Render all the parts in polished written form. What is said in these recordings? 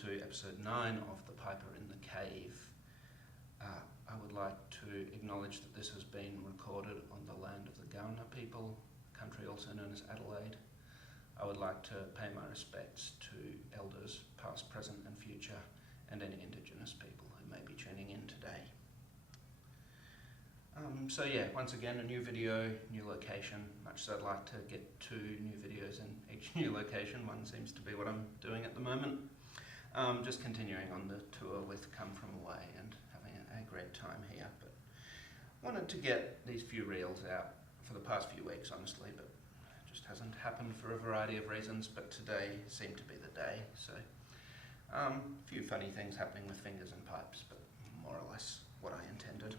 to episode 9 of The Piper in the Cave. I would like to acknowledge that this has been recorded on the land of the Kaurna people, country also known as Adelaide. I would like to pay my respects to elders past, present and future, and any Indigenous people who may be tuning in today. So yeah, once again a new video, new location, much as I'd like to get 2 new videos in each new location, one seems to be what I'm doing at the moment. Just continuing on the tour with Come From Away and having a great time here, but wanted to get these few reels out for the past few weeks honestly, but it just hasn't happened for a variety of reasons, but today seemed to be the day, so a few funny things happening with fingers and pipes, but more or less what I intended.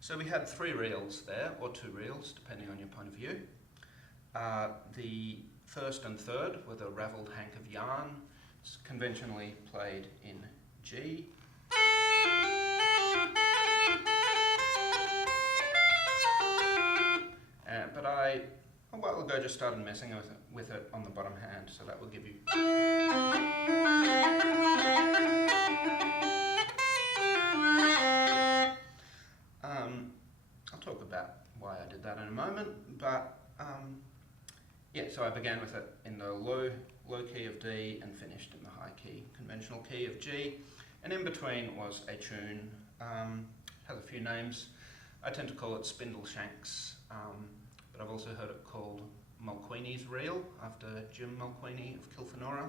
So we had 3 reels there, or 2 reels, depending on your point of view. The first and third were the Ravelled Hank of Yarn. It's conventionally played in G. But I, a while ago, just started messing with it on the bottom hand, so that will give you... I'll talk about why I did that in a moment, but yeah, so I began with it in the low key of D and finished in the high key, conventional key of G, and in between was a tune, has a few names. I tend to call it Spindle, Shanks, but I've also heard it called Mulqueeney's Reel, after Jim Mulqueeney of Kilfenora,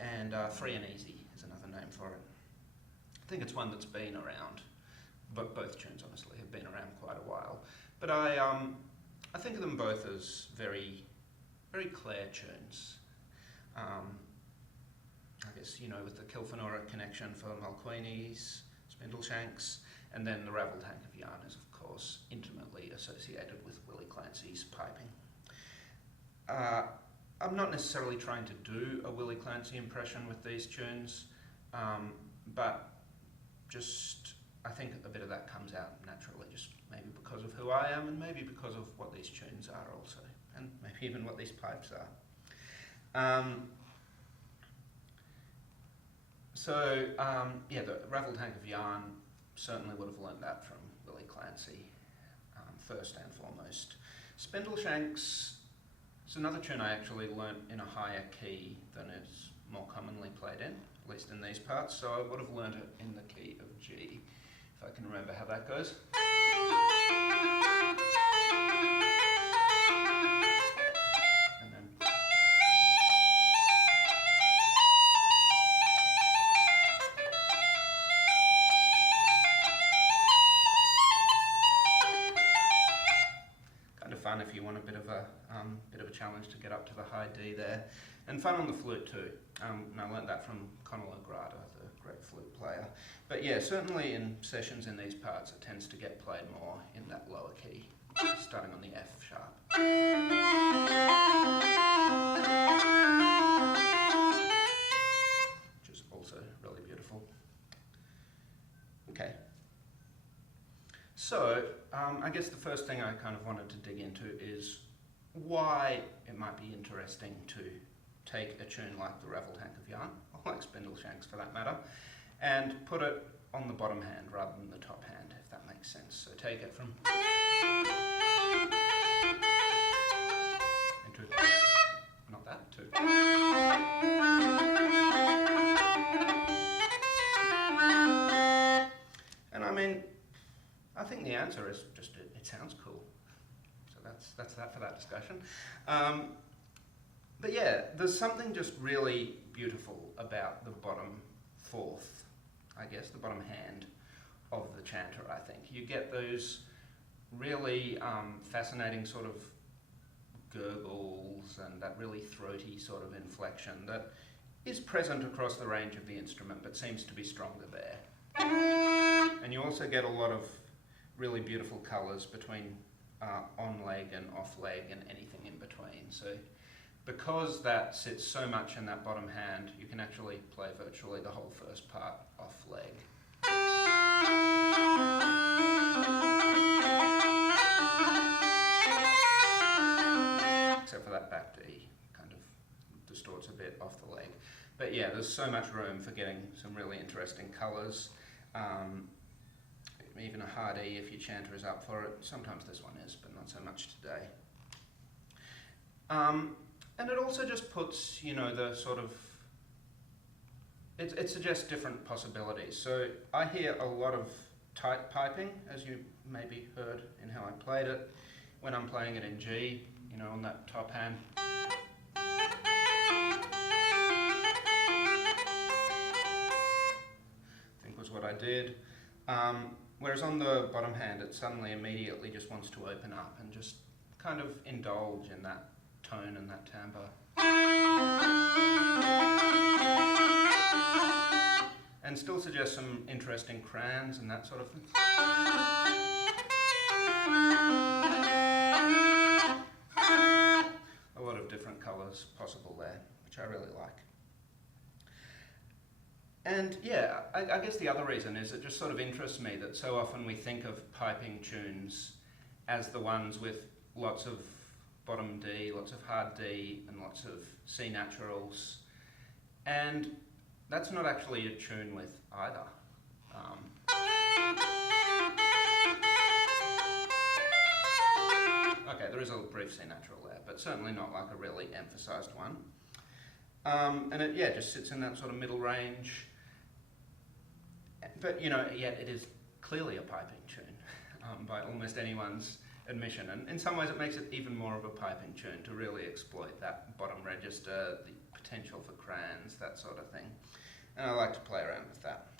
and Free and Easy is another name for it. I think it's one that's been around, but both tunes honestly have been around quite a while. But I think of them both as very Clare tunes. I guess, you know, with the Kilfenora connection for Mulqueeney's, Spindle, Shanks, and then the Ravelled Hank of Yarn is of course intimately associated with Willie Clancy's piping. I'm not necessarily trying to do a Willie Clancy impression with these tunes, but just I think a bit of that comes out naturally, just maybe because of who I am and maybe because of what these tunes are also, and maybe even what these pipes are. Yeah, the Ravelled Hank of Yarn, certainly would have learnt that from Willie Clancy, first and foremost. Spindle, Shanks is another tune I actually learnt in a higher key than it's more commonly played in, at least in these parts, so I would have learnt it in the key of G, if I can remember how that goes. And then kind of fun if you want a bit of a challenge to get up to the high D there, and fun on the flute too. And I learnt that from Conall O'Grada, the great flute player. But yeah, certainly in sessions in these parts it tends to get played more in that lower key, starting on the F sharp. Which is also really beautiful. Okay. So, I guess the first thing I kind of wanted to dig into is why it might be interesting to take a tune like the Ravelled Hank of Yarn, or like Spindle, Shanks for that matter, and put it on the bottom hand rather than the top hand, if that makes sense. So take it from into, not that, to. And I mean, I think the answer is just it sounds cool. So that's that for that discussion. But yeah, there's something just really beautiful about the bottom fourth, I guess, the bottom hand of the chanter, I think. You get those really fascinating sort of gurgles and that really throaty sort of inflection that is present across the range of the instrument but seems to be stronger there. And you also get a lot of really beautiful colours between on leg and off leg and anything in between. So because that sits so much in that bottom hand, you can actually play virtually the whole first part off leg. Except for that back D, kind of distorts a bit off the leg. But yeah, there's so much room for getting some really interesting colours. Even a hard E if your chanter is up for it. Sometimes this one is, but not so much today. And it also just puts, you know, the sort of, it suggests different possibilities. So I hear a lot of tight piping, as you maybe heard in how I played it, when I'm playing it in G, you know, on that top hand. I think was what I did. Whereas on the bottom hand, it suddenly immediately just wants to open up and just kind of indulge in that tone and that timbre. And still suggest some interesting crans and that sort of thing. A lot of different colours possible there, which I really like. And yeah, I guess the other reason is it just sort of interests me that so often we think of piping tunes as the ones with lots of bottom D, lots of hard D, and lots of C naturals. And that's not actually a tune with either. Okay, there is a brief C natural there, but certainly not like a really emphasised one. And it, yeah, just sits in that sort of middle range. But, you know, yet it is clearly a piping tune by almost anyone's admission. And in some ways it makes it even more of a piping tune to really exploit that bottom register, the potential for crans, that sort of thing. And I like to play around with that.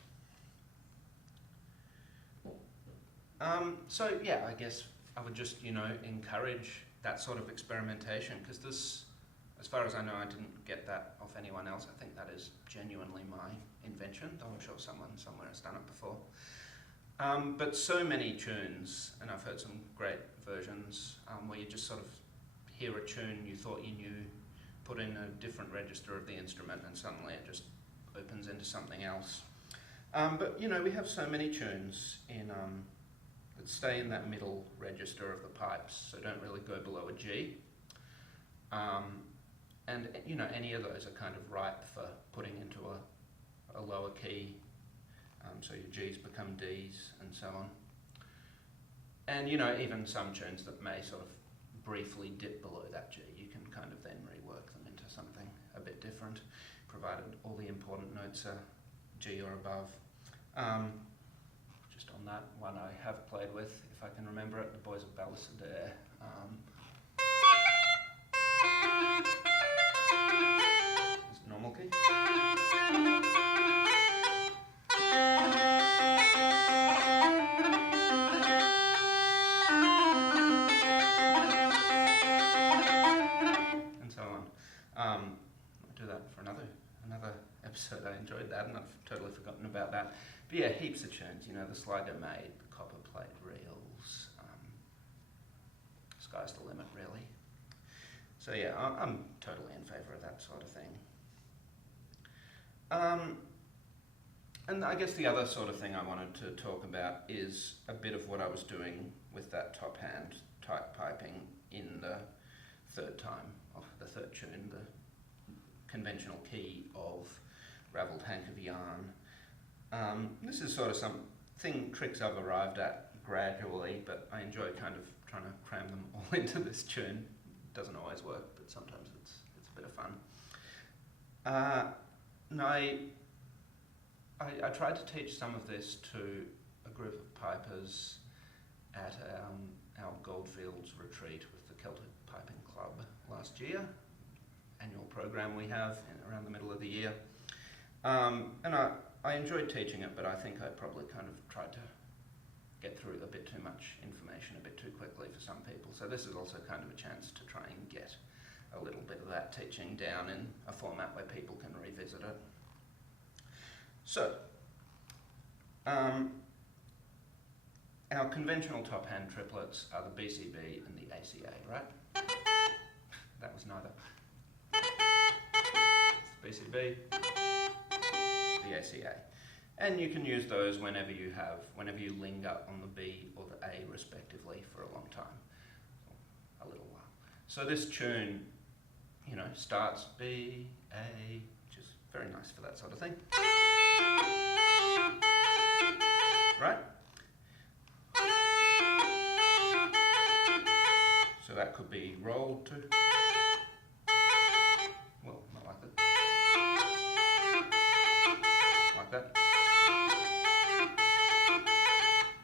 So yeah, I guess I would just, you know, encourage that sort of experimentation, because this, as far as I know, I didn't get that off anyone else. I think that is genuinely my invention, though I'm sure someone somewhere has done it before. But so many tunes, and I've heard some great versions, where you just sort of hear a tune you thought you knew, put in a different register of the instrument, and suddenly it just opens into something else. But, you know, we have so many tunes in that stay in that middle register of the pipes, so don't really go below a G. And, you know, any of those are kind of ripe for putting into a lower key, so your Gs become Ds and so on. And, you know, even some tunes that may sort of briefly dip below that G, you can kind of then rework them into something a bit different, provided all the important notes are G or above. Just on that one I have played with, if I can remember it, the Boys of Ballisadair. Is it normal key? And so on. I'll do that for another episode. I enjoyed that, and I've totally forgotten about that. But yeah, heaps of tunes, you know, the Sligo Maid, the Copper Plate Reels, Sky's the Limit, really. So yeah, I'm totally in favour of that sort of thing. And I guess the other sort of thing I wanted to talk about is a bit of what I was doing with that top hand tight piping in the third time, of the third tune, the conventional key of Ravelled Hank of Yarn. This is sort of something tricks I've arrived at gradually, but I enjoy kind of trying to cram them all into this tune. It doesn't always work, but sometimes it's a bit of fun. And I tried to teach some of this to a group of pipers at our Goldfields retreat with the Celtic Piping Club last year, annual program we have around the middle of the year. And I enjoyed teaching it, but I think I probably kind of tried to get through a bit too much information a bit too quickly for some people. So this is also kind of a chance to try and get a little bit of that teaching down in a format where people can revisit it. So, our conventional top hand triplets are the BCB and the ACA, right? That was neither. It's the BCB, the ACA. And you can use those whenever you linger on the B or the A respectively for a long time, a little while. So this tune, you know, starts B, A, which is very nice for that sort of thing. Right? So that could be rolled too. Well, not like that. Like that.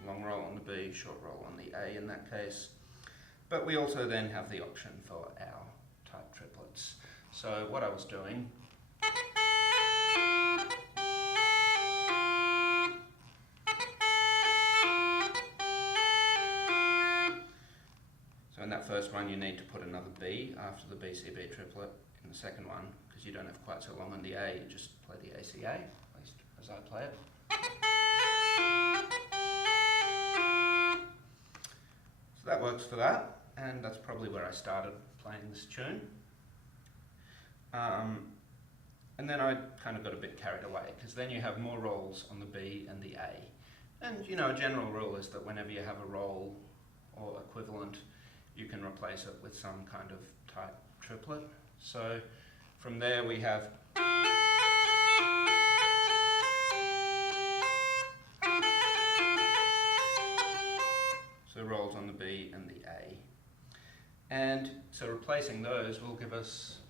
Long roll on the B, short roll on the A in that case. But we also then have the option for our type triplets. So what I was doing, so in that first one you need to put another B after the BCB triplet. In the second one, because you don't have quite so long on the A, you just play the ACA, at least as I play it. So that works for that, and that's probably where I started playing this tune. And then I kind of got a bit carried away, because then you have more rolls on the B and the A. And you know, a general rule is that whenever you have a roll or equivalent, you can replace it with some kind of type triplet. So from there we have so rolls on the B and the A. And so replacing those will give us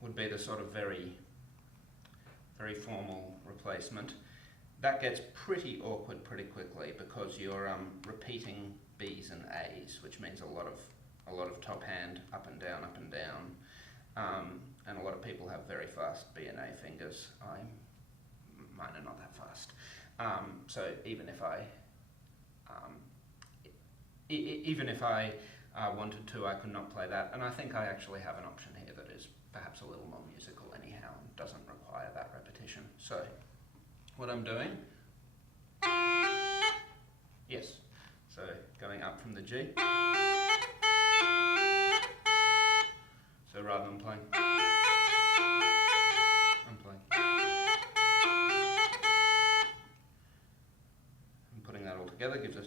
would be the sort of very formal replacement. That gets pretty awkward pretty quickly because you're repeating B's and A's, which means a lot of top hand up and down, and a lot of people have very fast B and A fingers. Mine are not that fast. So even if I wanted to, I could not play that. And I think I actually have an option here that is perhaps a little more musical anyhow and doesn't require that repetition. So what I'm doing, yes, so going up from the G, so rather than playing, I'm playing, and putting that all together gives us,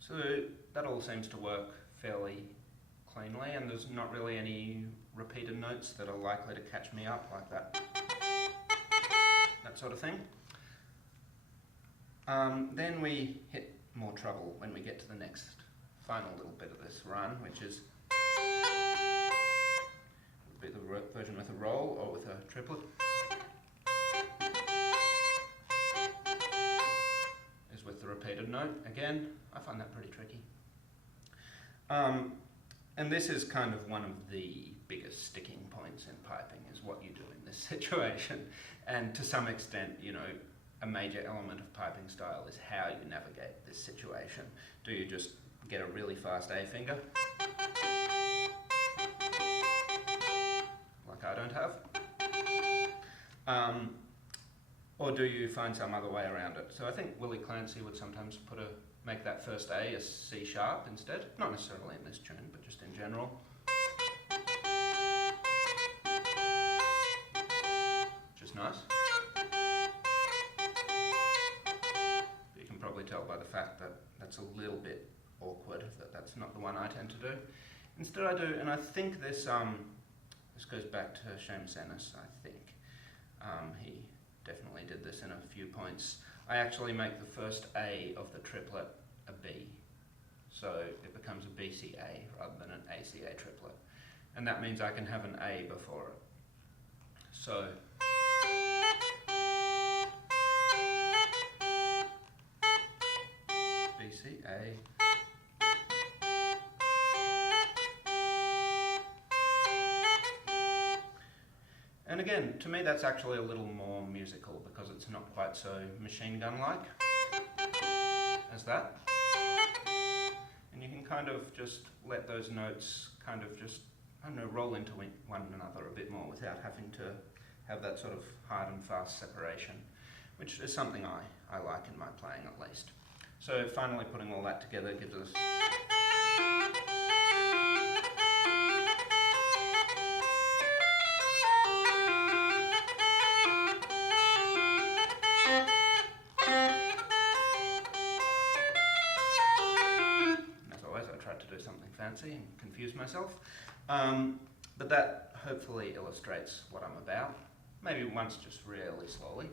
so that all seems to work fairly cleanly, and there's not really any repeated notes that are likely to catch me up like that sort of thing. Then we hit more trouble when we get to the next final little bit of this run, which is would be the version with a roll or with a triplet. Is with the repeated note. Again, I find that pretty tricky. And this is kind of one of the biggest sticking points in piping, is what you do in this situation. And to some extent, you know, a major element of piping style is how you navigate this situation. Do you just get a really fast A finger, like I don't have? Or do you find some other way around it? So I think Willie Clancy would sometimes make that first A a C sharp instead. Not necessarily in this tune, but just in general. Which is nice. You can probably tell by the fact that that's a little bit awkward, that's not the one I tend to do. Instead I do, and I think this goes back to Shanks, I think. He definitely did this in a few points. I actually make the first A of the triplet a B. So it becomes a BCA rather than an ACA triplet. And that means I can have an A before it. So BCA. And again, to me that's actually a little more musical because it's not quite so machine gun-like as that. And you can kind of just let those notes kind of just, I don't know, roll into one another a bit more without having to have that sort of hard and fast separation, which is something I like in my playing at least. So finally putting all that together gives us fancy and confuse myself. But that hopefully illustrates what I'm about. Maybe once just really slowly.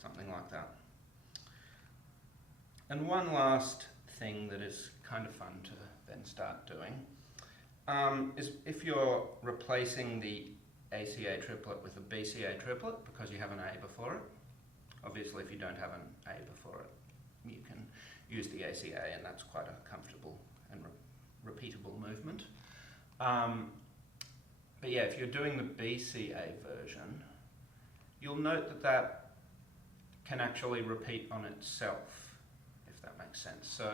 Something like that. And one last thing that is kind of fun to then start doing is if you're replacing the ACA triplet with a BCA triplet because you have an A before it. Obviously if you don't have an A before it, you can use the ACA, and that's quite a comfortable and repeatable movement. But yeah, if you're doing the BCA version, you'll note that that can actually repeat on itself, if that makes sense. So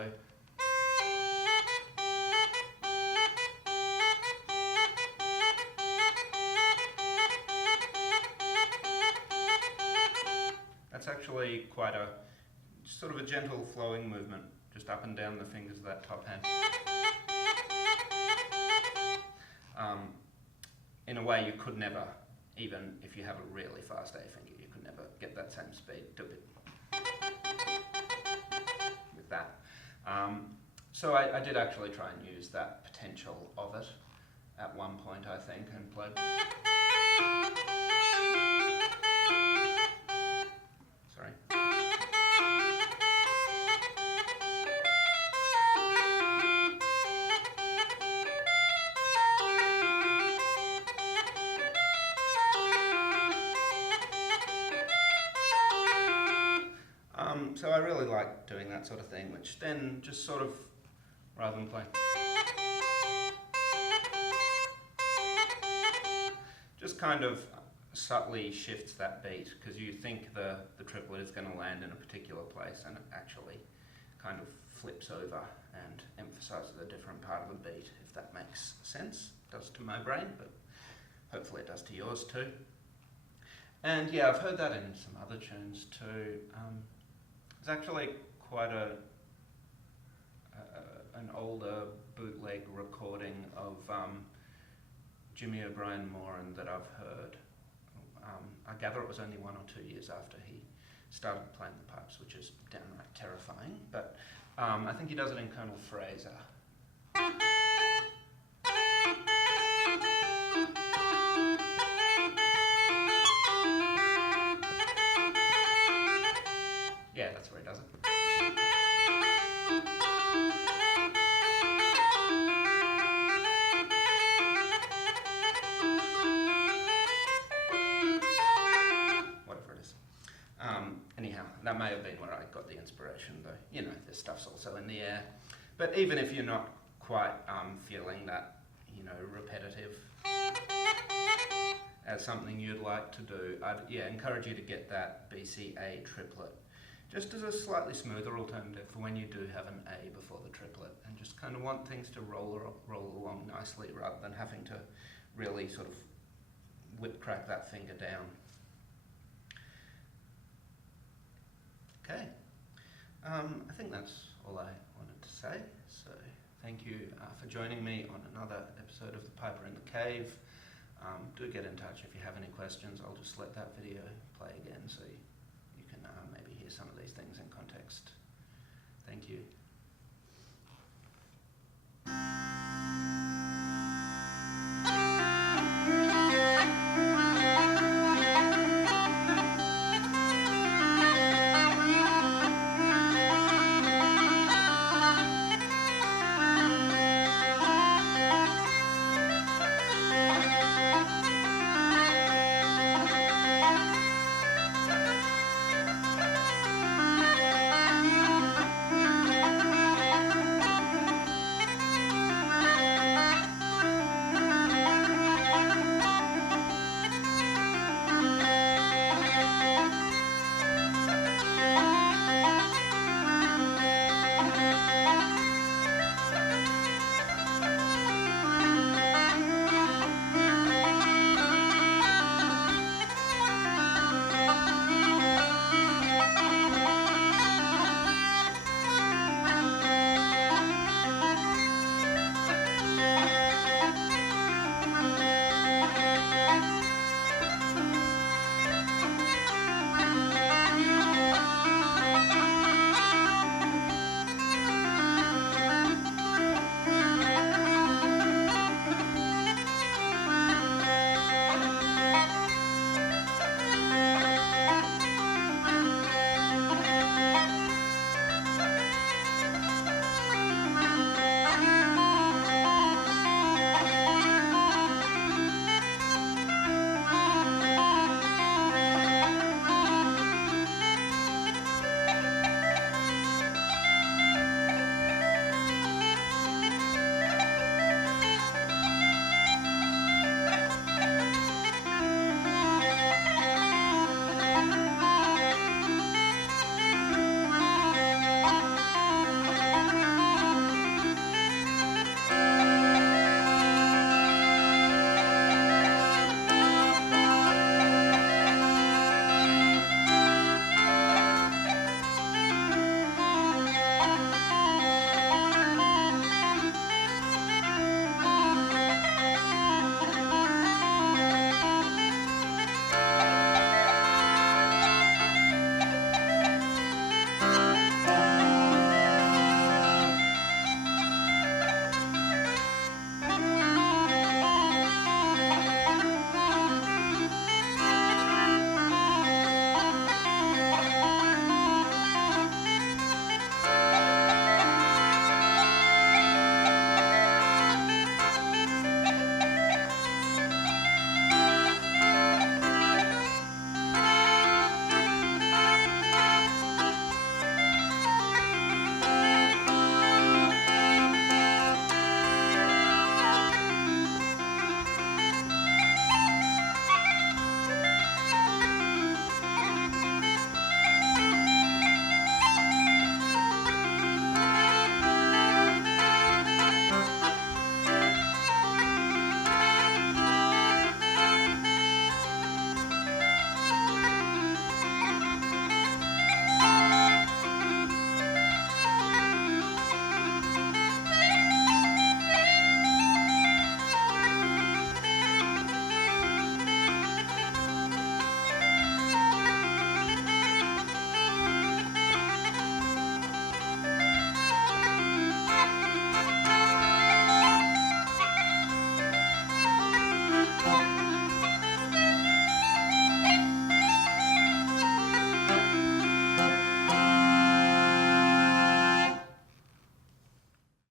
that's actually quite a sort of a gentle flowing movement, just up and down the fingers of that top hand. In a way you could never, even if you have a really fast A finger, you could never get that same speed to it with that. So I did actually try and use that potential of it at one point, I think, and played. Sorry. So I really like doing that sort of thing, which then just sort of, rather than playing, just kind of subtly shifts that beat, because you think the triplet is going to land in a particular place, and it actually kind of flips over and emphasizes a different part of the beat, if that makes sense. It does to my brain, but hopefully it does to yours too. And yeah, I've heard that in some other tunes too. It's actually quite an older bootleg recording of Jimmy O'Brien Moran that I've heard. I gather it was only 1 or 2 years after he started playing the pipes, which is downright terrifying. But I think he does it in Colonel Fraser. Yeah, that's where he does it. Whatever it is. Anyhow, that may have been where I got the inspiration, though. You know, this stuff's also in the air. But even if you're not quite feeling that, you know, repetitive as something you'd like to do, I'd encourage you to get that BCA triplet, just as a slightly smoother alternative for when you do have an A before the triplet, and just kind of want things to roll along nicely rather than having to really sort of crack that finger down. Okay, I think that's all I wanted to say, so thank you for joining me on another episode of The Piper in the Cave. Do get in touch if you have any questions. I'll just let that video play again so you can maybe hear some of these things in context. Thank you.